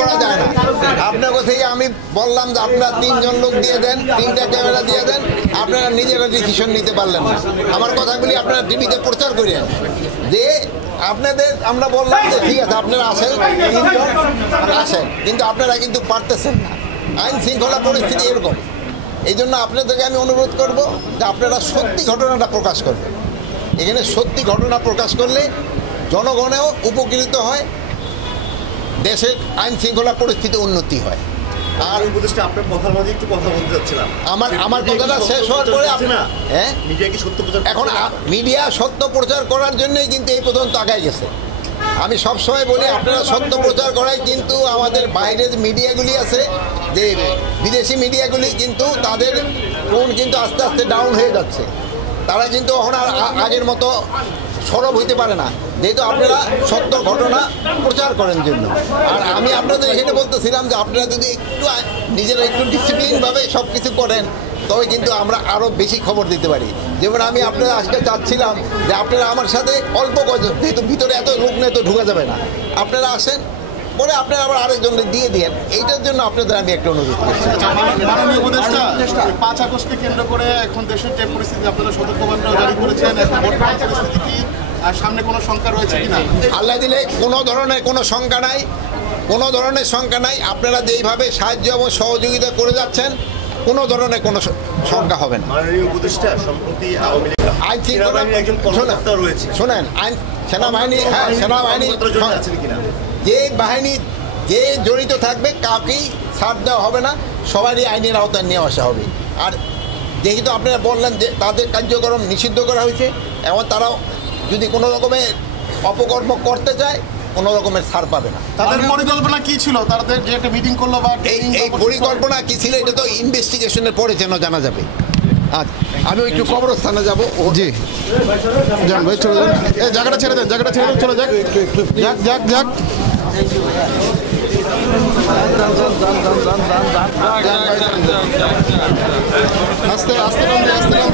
করা যায় না। আপনার থেকে আমি বললাম যে আপনারা 3 জন লোক দিয়ে দেন, 3টা ক্যামেরা দিয়ে দেন, আপনারা নিজেরা ডিসিশন নিতে পারলেন না। আমার কথাগুলি আপনারা টিভিতে প্রচার করেন যে আপনাদের আমরা বললাম যে ঠিক আছে আপনারা আসেন, 3 জন আসেন, কিন্তু আপনারা কিন্তু পারতেছেন না। আইন শৃঙ্খলা পরিস্থিতি এরকম। এই জন্য আপনাদেরকে আমি অনুরোধ করব যে আপনারা সত্যি ঘটনাটা প্রকাশ করবেন। এখানে সত্যি ঘটনা প্রকাশ করলে জনগণেও উপকৃত হয়, দেশের আইন শৃঙ্খলা পরিস্থিতি উন্নতি হয়। আর উপদেষ্টা আপনার কথার মাঝে একটু কথা বলতে চাচ্ছিলাম। আমার কথাটা শেষ হওয়ার পরে হ্যাঁ, মিডিয়া কি সত্য প্রচার এখন মিডিয়া সত্য প্রচার করার জন্যই কিন্তু এই পর্যন্ত আগায় গেছে। আমি সবসময় বলি আপনারা সত্য প্রচার করাই, কিন্তু আমাদের বাইরের মিডিয়াগুলি আছে যে বিদেশি মিডিয়াগুলি কিন্তু তাদের কোন কিন্তু আস্তে আস্তে ডাউন হয়ে যাচ্ছে। তারা কিন্তু এখন আর আগের মতো সরব হইতে পারে না, যেহেতু আপনারা সত্য ঘটনা প্রচার করেন জন্য। আর আমি আপনাদের এখানে বলতেছিলাম যে আপনারা যদি একটু নিজেরা একটু ডিসিপ্লিনভাবে সব কিছু করেন তবে কিন্তু আমরা আরও বেশি খবর দিতে পারি। যেমন আমি আপনারা আজকে চাচ্ছিলাম যে আপনারা আমার সাথে অল্প কজন, যেহেতু ভিতরে এত লোক নেই তো ঢুকা যাবে না, আপনারা আসেন, পরে আপনারা আবার আরেকজনকে দিয়ে দিন। এইটার জন্য আপনাদের আমি একটা অনুরোধ করছি। মাননীয় উপদেষ্টা, 5 আগস্টকে কেন্দ্র করে এখন দেশের যে পরিস্থিতি, আপনারা সতর্কবার্তা জারি করেছেন, এখন বর্তমান পরিস্থিতি কি আর সামনে কোনো শঙ্কা রয়েছে কিনা? আল্লাহ দিলে কোনো ধরনের কোনো শঙ্কা নাই, কোনো ধরনের শঙ্কা নাই। আপনারা যেইভাবে সাহায্য এবং সহযোগিতা করে যাচ্ছেন কোনো ধরনের কোনো শঙ্কা হবে না। মাননীয় উপদেষ্টা, সম্প্রতি আওয়ামী লীগ আইন শৃঙ্খলা একজন কর্মকর্তা রয়েছে, শোনেন, আইন সেনাবাহিনী, হ্যাঁ সেনাবাহিনী, যে বাহিনী যে জড়িত থাকবে কাউকেই ছাড় দেওয়া হবে না, সবারই আইনের আওতায় নিয়ে আসা হবে। আর যেহেতু আপনারা বললেন যে তাদের কার্যক্রম নিষিদ্ধ করা হয়েছে, এবং তারাও যদি কোনো রকমের অপকর্ম করতে চায় কোনো রকমের ছাড় পাবে না। তাদের পরিকল্পনা কি ছিল? তাদের যে একটা মিটিং করলো বা এই পরিকল্পনা কি ছিল এটা তো ইনভেস্টিগেশনের পরে যেন জানা যাবে। আচ্ছা, আমি একটু কবরস্থানে যাবো। জি যান ভাই, চলে যান, এই জায়গাটা ছেড়ে দেন, জায়গাটা ছেড়ে চলে যাক, যাক যাক যাক। আস্তে আস্তে নামবে, আস্তে নামবে।